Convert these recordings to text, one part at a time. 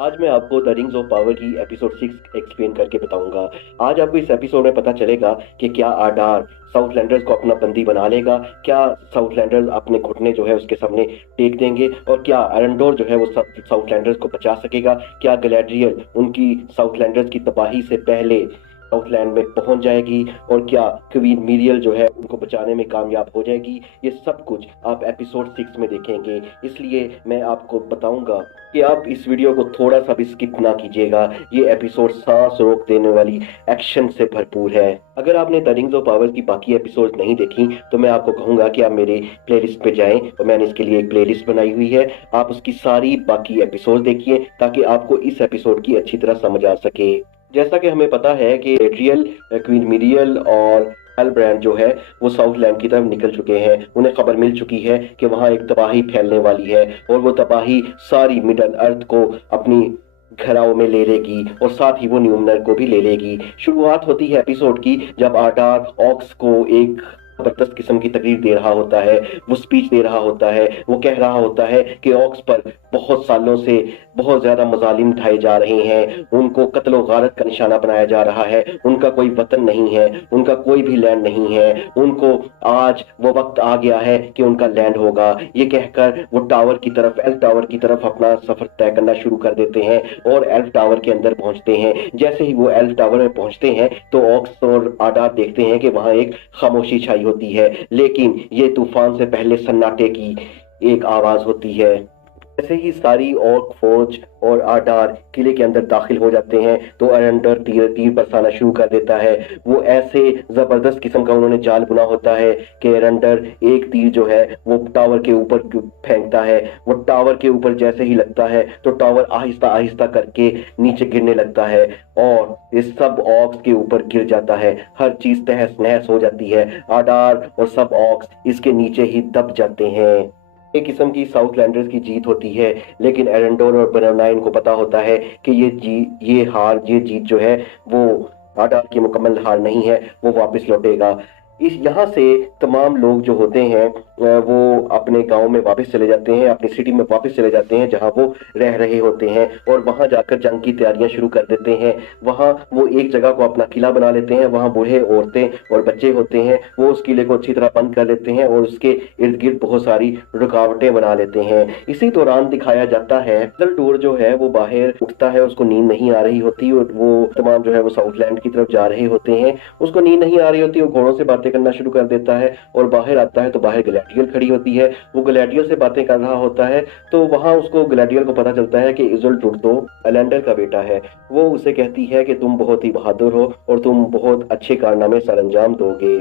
आज मैं आपको द रिंग्स ऑफ पावर की एपिसोड 6 एक्सप्लेन करके बताऊंगा। आज आपको इस एपिसोड में पता चलेगा कि क्या आडार साउथलैंडर्स को अपना बंदी बना लेगा, क्या साउथलैंडर्स अपने घुटने जो है उसके सामने टेक देंगे, और क्या एरेंडोर जो है वो साउथलैंडर्स को बचा सकेगा, क्या गैलेड्रियल उनकी साउथलैंडर्स की तबाही से पहले साउथलैंड में पहुंच जाएगी, और क्या क्वीन मीरियल जो है उनको बचाने में कामयाब हो जाएगी। ये सब कुछ आप एपिसोड 6 में देखेंगे, इसलिए मैं आपको बताऊंगा कि आप इस वीडियो को थोड़ा सा भी स्किप ना कीजिएगा। ये एपिसोड सांस रोक देने वाली एक्शन से भरपूर है। अगर आपने द रिंग्स ऑफ पावर की बाकी एपिसोड नहीं देखी तो मैं आपको कहूंगा कि आप मेरे प्लेलिस्ट पे जाएं, और मैंने इसके लिए एक प्लेलिस्ट बनाई हुई है। आप उसकी सारी बाकी एपिसोड देखिए ताकि आपको इस एपिसोड की अच्छी तरह समझ आ सके। जैसा कि हमें पता है कि एड्रियल, क्वीन मिरियल और एल्ब्रैंड जो है वो साउथलैंड की तरफ निकल चुके हैं। उन्हें खबर मिल चुकी है कि वहां एक तबाही फैलने वाली है, और वो तबाही सारी मिडल अर्थ को अपनी घेराव में ले लेगी, और साथ ही वो न्यूमनर को भी ले लेगी। शुरुआत होती है एपिसोड की जब आडार ऑक्स को एक जबरदस्त किस्म की तकरीर दे रहा होता है, वो स्पीच दे रहा होता है। वो कह रहा होता है कि ऑक्स पर बहुत सालों से बहुत ज्यादा मजालिम उठाए जा रहे हैं, उनको कत्ल और गारत का निशाना बनाया जा रहा है, उनका कोई वतन नहीं है, उनका कोई भी लैंड नहीं है, उनको आज वो वक्त आ गया है कि उनका लैंड होगा। ये कहकर वो टावर की तरफ, एल्फ टावर की तरफ अपना सफर तय करना शुरू कर देते हैं और एल्फ टावर के अंदर पहुंचते हैं। जैसे ही वो एल्फ टावर में पहुंचते हैं तो ऑक्स और आडार देखते हैं कि वहां एक खामोशी छाई होती है, लेकिन ये तूफान से पहले सन्नाटे की एक आवाज होती है। जैसे ही सारी ऑर्क फौज और आडार किले के अंदर दाखिल हो जाते हैं तो एरेंडर तीर बरसाना शुरू कर देता है। वो ऐसे जबरदस्त किस्म का उन्होंने जाल बुना होता है कि एरेंडर एक तीर जो है वो टावर के ऊपर फेंकता है। वो टावर के ऊपर जैसे ही लगता है तो टावर आहिस्ता आहिस्ता करके नीचे गिरने लगता है, और ये सब ऑक्स के ऊपर गिर जाता है। हर चीज तहस नहस हो जाती है। आडार और सब ऑक्स इसके नीचे ही दब जाते हैं। एक किस्म की साउथलैंडर्स की जीत होती है, लेकिन एरेंडोर और बर्नाइन को पता होता है कि ये जीत जो है वो आडार की मुकम्मल हार नहीं है, वो वापस लौटेगा। इस यहाँ से तमाम लोग जो होते हैं वो अपने गांव में वापस चले जाते हैं, अपनी सिटी में वापस चले जाते हैं जहां वो रह रहे होते हैं, और वहां जाकर जंग की तैयारियां शुरू कर देते हैं। वहां वो एक जगह को अपना किला बना लेते हैं, वहां बूढ़े, औरतें और बच्चे होते हैं। वो उस किले को अच्छी तरह बंद कर लेते हैं और उसके इर्द गिर्द बहुत सारी रुकावटें बना लेते हैं। इसी दौरान दिखाया जाता है डोर जो है वो बाहर उठता है, उसको नींद नहीं आ रही होती, और वो तमाम जो है वो साउथलैंड की तरफ जा रहे होते हैं। उसको नींद नहीं आ रही होती, वो घोड़ों से बातें करना शुरू कर देता है, और बाहर आता है तो बाहर गैलेडियल खड़ी होती है। वो गैलेडियल से बातें कर रहा होता है, तो वहां उसको गैलेडियल को पता चलता है कि इज़ोल्ड तो एलेंडर का बेटा है। वो उसे कहती है कि तुम बहुत ही बहादुर हो और तुम बहुत अच्छे कारनामे सरअंजाम दोगे।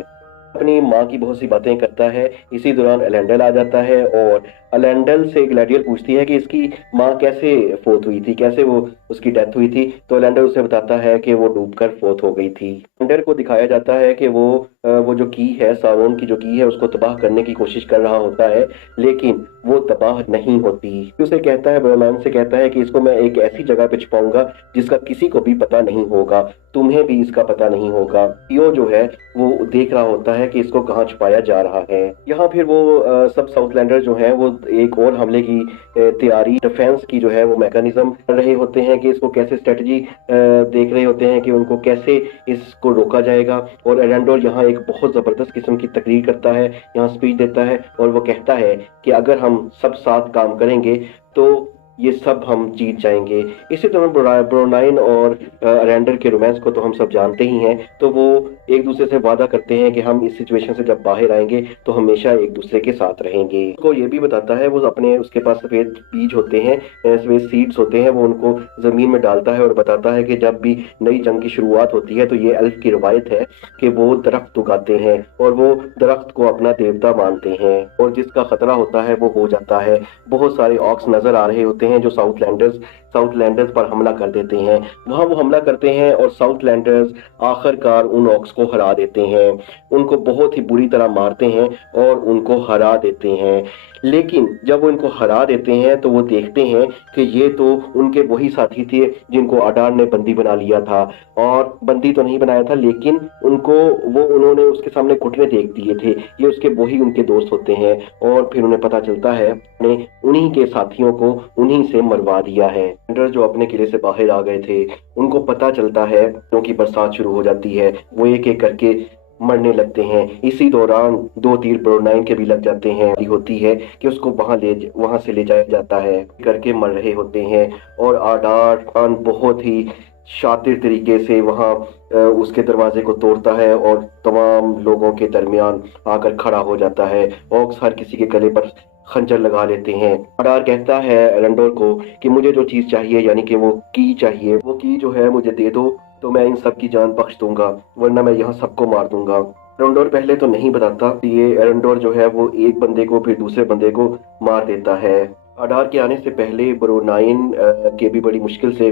अपनी माँ की बहुत सी बातें करता है। इसी दौरान एलेंडल आ जाता है, और एलेंडल से ग्लैडियल पूछती है कि इसकी माँ कैसे फोत हुई थी, कैसे वो उसकी डेथ हुई थी। तो एलेंडल उसे बताता है कि वो डूबकर फोत हो गई थी। एलेंडर को दिखाया जाता है कि वो जो की है, सारोन की जो की है, उसको तबाह करने की कोशिश कर रहा होता है, लेकिन वो तबाह नहीं होती। उसे कहता है, ब्रह्मांड से कहता है कि इसको मैं एक ऐसी जगह पे छुपाऊंगा जिसका किसी को भी पता नहीं होगा, तुम्हें भी इसका पता नहीं होगा। यो जो है वो देख रहा होता है कि इसको कहाँ छुपाया जा रहा है। यहाँ फिर वो सब साउथलैंडर जो हैं वो एक और हमले की तैयारी, डिफेंस की जो है वो मैकेनिज्म कर रहे होते हैं कि इसको कैसे स्ट्रेटजी देख रहे होते हैं कि उनको कैसे इसको रोका जाएगा। और एरेंडोर यहाँ एक बहुत जबरदस्त किस्म की तकरीर करता है, यहाँ स्पीच देता है, और वो कहता है कि अगर हम सब साथ काम करेंगे तो ये सब हम जीत जाएंगे। इसी तरह ब्रोनाइन और एरेंडर के रोमांस को तो हम सब जानते ही हैं। तो वो एक दूसरे से वादा करते हैं कि हम इस सिचुएशन से जब बाहर आएंगे तो हमेशा एक दूसरे के साथ रहेंगे। उसको ये भी बताता है, वो अपने उसके पास सफेद बीज होते हैं, सफेद सीड्स होते हैं, वो उनको जमीन में डालता है और बताता है कि जब भी नई जंग की शुरुआत होती है तो ये एल्फ की रवायत है कि वो दरख्त उगाते हैं और वो दरख्त को अपना देवता मानते हैं, और जिसका खतरा होता है वो हो जाता है। बहुत सारे ऑक्स नजर आ रहे होते हैं जो साउथलैंडर्स पर हमला कर देते हैं। वहां वो हमला करते हैं और साउथलैंडर्स आखिरकार उन ऑक्स को हरा देते हैं, उनको बहुत ही बुरी तरह मारते हैं और उनको हरा देते हैं। लेकिन जब वो इनको हरा देते हैं तो वो देखते हैं कि ये तो उनके वही साथी थे जिनको आडार ने बंदी बना लिया था, और बंदी तो नहीं बनाया था लेकिन उन्होंने उसके सामने घुटने टेक दिए थे। ये उसके वही उनके दोस्त होते हैं, और फिर उन्हें पता चलता है उन्हीं के साथियों को, उन्हीं यहीं से मरवा दिया है। लैंडर्स जो अपने किले से बाहर आ गए थे, उनको पता चलता है क्योंकि बरसात शुरू हो जाती है, वो एक एक करके मरने लगते हैं। इसी दौरान 2 तीर ब्रो9 के भी लग जाते हैं। होती है कि उसको वहां से ले जाया जाता है, करके मर रहे होते हैं। और आडार खान बहुत ही शातिर तरीके से वहां उसके दरवाजे को तोड़ता है और तमाम लोगों के दरमियान आकर खड़ा हो जाता है। ऑक्स हर किसी के गले पर खंजर लगा लेते हैं। आडार कहता है एरंडोर को कि मुझे जो चीज चाहिए, यानी कि वो की चाहिए, वो की जो है मुझे दे दो, तो मैं इन सब की जान बख्श दूंगा, वरना मैं यहाँ सबको मार दूंगा। एरंडोर पहले तो नहीं बताता, ये एरंडोर जो है वो एक बंदे को फिर दूसरे बंदे को मार देता है। आडार के आने से पहले ब्रो9 के भी बड़ी मुश्किल से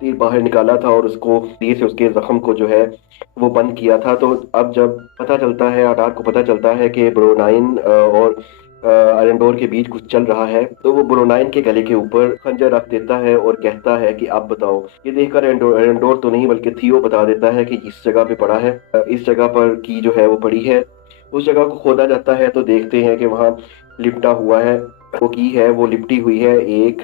तीर बाहर निकाला था और उसको तीर से उसके जख्म को जो है वो बंद किया था। तो अब जब पता चलता है, आडार को पता चलता है कि ब्रो9 और एरंडोर के बीच कुछ चल रहा है, तो वो ब्रो9 के गले के ऊपर खंजर रख देता है और कहता है कि आप बताओ। ये देखकर एरंडोर तो नहीं बल्कि थियो बता देता है कि इस जगह पे पड़ा है, इस जगह पर की जो है वो पड़ी है। उस जगह को खोदा जाता है तो देखते हैं कि वहाँ लिपटा हुआ है, वो की है वो लिपटी हुई है एक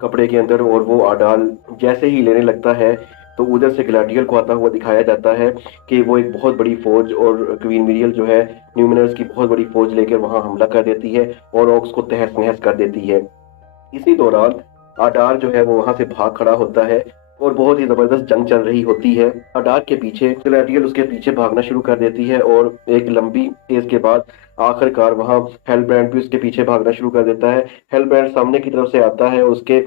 कपड़े के अंदर। और वो आडाल जैसे ही लेने लगता है तो उधर से ग्लैडियल को आता हुआ दिखाया जाता है कि वो एक बहुत बड़ी फौज और क्वीन मिरियल जो है न्यूमिनर्स की बहुत बड़ी फौज लेकर वहां हमला कर देती है और ऑक्स को तहस नहस कर देती है। इसी दौरान आडार जो है वो वहां से भाग खड़ा होता है और बहुत ही जबरदस्त जंग चल रही होती है। आडार के पीछे ग्लैडियल उसके पीछे भागना शुरू कर देती है और एक लंबी तेज के बाद आखिरकार वहां हेलब्रांड भी उसके पीछे भागना शुरू कर देता है। हेलब्रांड सामने की तरफ से आता है, उसके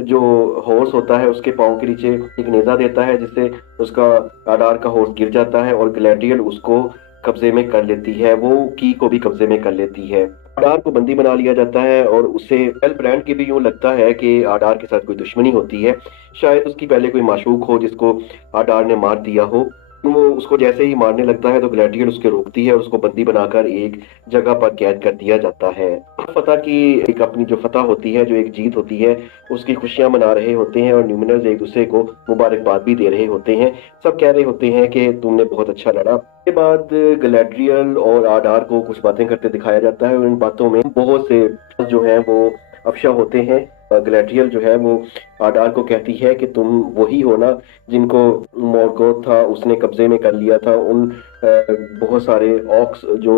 जो हॉर्स होता है उसके पाँव के नीचे एक नेजा देता है, जिससे उसका आडार का हॉर्स गिर जाता है और ग्लैडियल उसको कब्जे में कर लेती है, वो की को भी कब्जे में कर लेती है। आडार को बंदी बना लिया जाता है और उसे हेलब्रांड के भी यूं लगता है कि आडार के साथ कोई दुश्मनी होती है, शायद उसकी पहले कोई माशूक हो जिसको आडार ने मार दिया हो। वो उसको जैसे ही मारने लगता है तो ग्लैडियल उसके रोकती है और उसको बंदी बनाकर एक जगह पर कैद कर दिया जाता है। फतह की एक अपनी जो फतह होती है, जो एक जीत होती है, उसकी खुशियां मना रहे होते हैं और न्यूमिनर्स एक दूसरे को मुबारकबाद भी दे रहे होते हैं। सब कह रहे होते हैं कि तुमने बहुत अच्छा लड़ा। के बाद ग्लैडियल और आडार को कुछ बातें करते दिखाया जाता है और इन बातों में बहुत से जो है वो अफशा होते हैं। ग्लैडियल जो है वो आडार को कहती है कि तुम वही हो ना जिनको मॉर्गोथ था उसने कब्जे में कर लिया था, उन बहुत सारे ऑक्स जो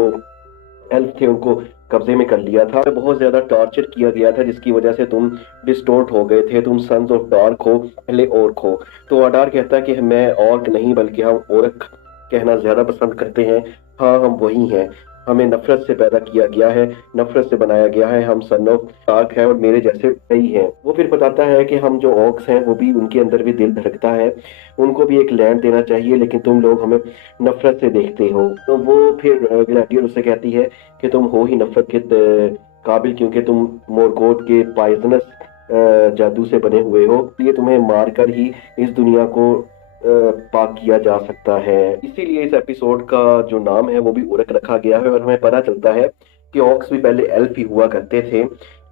एल्फ थे उनको कब्जे में कर लिया था, बहुत ज्यादा टॉर्चर किया गया था जिसकी वजह से तुम डिस्टोर्ट हो गए थे, तुम सन्स ऑफ डार्क हो, पहले ऑर्क हो। तो आडार कहता है कि मैं ऑर्क नहीं बल्कि हम ओरक कहना ज्यादा पसंद करते हैं। हाँ, हम वही हैं, हमें नफरत से पैदा किया गया है, नफरत से बनाया गया है, हम सन ऑफ डार्क है और मेरे जैसे कई हैं। वो फिर बताता है कि हम जो ऑक्स हैं वो भी, उनके अंदर भी दिल धड़कता है, उनको भी एक लैंड देना चाहिए, लेकिन तुम लोग हमें नफरत से देखते हो। तो वो फिर ग्लैडियल उससे कहती है कि तुम हो ही नफरत के काबिल, क्योंकि तुम मोरगोथ के पॉइजनस जादू से बने हुए हो, ये तुम्हें मारकर ही इस दुनिया को पाक किया जा सकता है। इसीलिए इस एपिसोड का जो नाम है वो भी उरक रखा गया है। और हमें पता चलता है कि ऑक्स भी पहले एल्फ ही हुआ करते थे,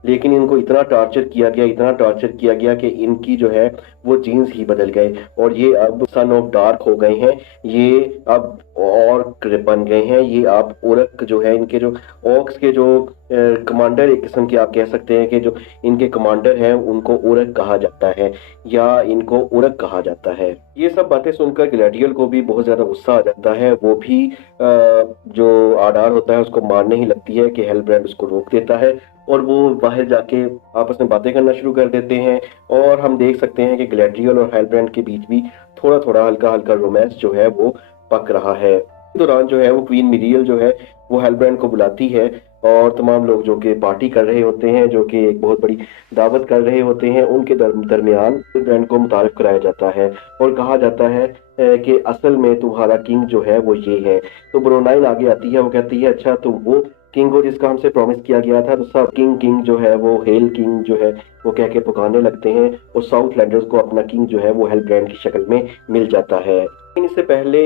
लेकिन इनको इतना टॉर्चर किया गया, इतना टॉर्चर किया गया कि इनकी जो है वो जीन्स ही बदल गए और ये अब सन ऑफ डार्क हो गए हैं, ये अब ऑर्क बन गए हैं, ये अब ओरक जो है, इनके जो ऑक्स के जो कमांडर, एक किस्म के आप कह सकते हैं कि जो इनके कमांडर हैं उनको ओरक कहा जाता है या इनको ओरक कहा जाता है। ये सब बातें सुनकर ग्लैडियल को भी बहुत ज्यादा गुस्सा आ जाता है। वो भी जो आडार होता है उसको मारने ही लगती है कि हेलब्रांड उसको रोक देता है और वो बाहर जाके आपस में बातें करना शुरू कर देते हैं। और हम देख सकते हैं कि ग्लैडियल और हेलब्रांड के बीच भी थोड़ा थोड़ा हल्का हल्का रोमांस जो है वो पक रहा है। इस दौरान जो है वो क्वीन मिरियल जो है वो हेलब्रांड को बुलाती है और तमाम लोग जो कि पार्टी कर रहे होते हैं, जो कि एक बहुत बड़ी दावत कर रहे होते हैं, उनके दरमियान हेलब्रांड को मुतारिफ कराया जाता है और कहा जाता है कि असल में तुम्हारा किंग जो है वो ये है। तो ब्रो9 आगे आती है, वो कहती है अच्छा तुम वो किंग हो जिसका हमसे प्रॉमिस किया गया था। तो सब किंग किंग जो है वो हेल किंग जो है वो कह के पुकारने लगते हैं और साउथ लैंडर्स को अपना किंग जो है वो हेलब्रांड की शक्ल में मिल जाता है। लेकिन इससे पहले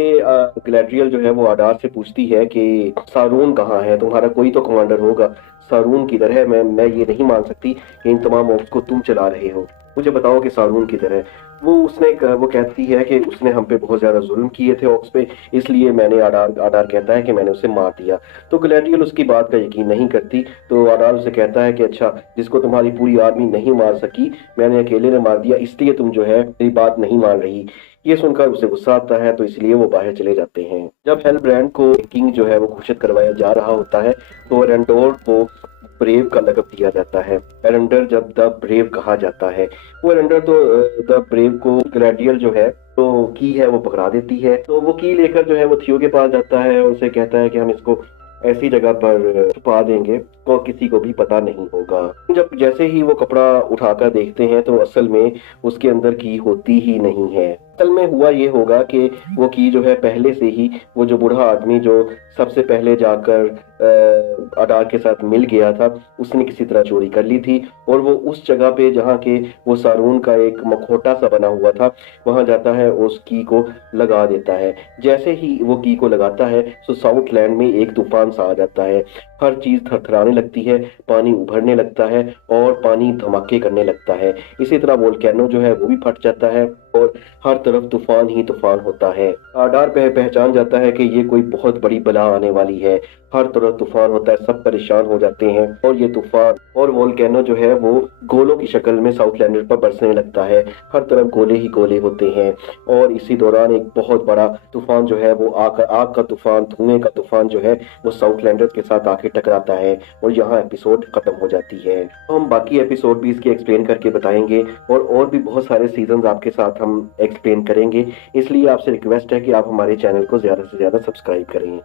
ग्लैडियल जो है वो आडार से पूछती है कि सारून कहाँ है, तुम्हारा कोई तो कमांडर होगा, सारून किधर है, मैं ये नहीं मान सकती कि इन तमाम ऑप्स को तुम चला रहे हो, मुझे बताओ कि सारून किधर है। वो कहती है कि उसने हम पे बहुत ज्यादा जुल्म किए थे ऑक्स पे, इसलिए मैंने आडार कहता है कि मैंने उसे मार दिया। तो गैलेडियल उसकी बात का यकीन नहीं करती, तो आडार उसे कहता है कि अच्छा, जिसको तुम्हारी पूरी आर्मी नहीं मार सकी मैंने अकेले ने मार दिया, इसलिए तुम जो है मेरी बात नहीं मान रही। ये सुनकर उसे गुस्सा आता है, तो इसलिए वो बाहर चले जाते हैं। जब हेलब्रांड को किंग जो है वो घोषित करवाया जा रहा होता है, तो एरेंडोर को ब्रेव का लक़ब दिया जाता है। एरेंडर जब द ब्रेव कहा जाता है, वो एरेंडर तो द ब्रेव को ग्लैडियल जो है तो की है वो पकड़ा देती है। तो वो की लेकर जो है वो थियो के पास जाता है और उसे कहता है कि हम इसको ऐसी जगह पर छुपा देंगे तो किसी को भी पता नहीं होगा। जब जैसे ही वो कपड़ा उठाकर देखते हैं तो असल में उसके अंदर की होती ही नहीं है। असल में हुआ ये होगा कि वो की जो है पहले से ही वो जो बूढ़ा आदमी जो सबसे पहले जाकर अडार के साथ मिल गया था, उसने किसी तरह चोरी कर ली थी और वो उस जगह पे जहाँ के वो सारून का एक मखोटा सा बना हुआ था वहां जाता है, उस की को लगा देता है। जैसे ही वो की को लगाता है तो साउथ लैंड में एक तूफान सा आ जाता है, हर चीज थरथराने लगती है, पानी उभरने लगता है और पानी धमाके करने लगता है। इसी तरह वोल्केनो जो है वो भी फट जाता है और हर तरफ तूफान ही तूफान होता है। आडार पहचान जाता है कि ये कोई बहुत बड़ी बला आने वाली है, हर तरफ तूफान होता है, सब परेशान हो जाते हैं और ये तूफान और वोल्केनो जो है वो गोलों की शक्ल में साउथलैंडर पर बरसने लगता है, हर तरफ गोले ही गोले होते हैं। और इसी दौरान एक बहुत बड़ा तूफान जो है वो आग का तूफान, धुएं का तूफान जो है वो साउथलैंडर्स के साथ आके टकराता है और यहाँ एपिसोड खत्म हो जाती है। तो हम बाकी एपिसोड भी इसके एक्सप्लेन करके बताएंगे और भी बहुत सारे सीजन आपके साथ हम एक्सप्लेन करेंगे, इसलिए आपसे रिक्वेस्ट है कि आप हमारे चैनल को ज्यादा से ज्यादा सब्सक्राइब करें।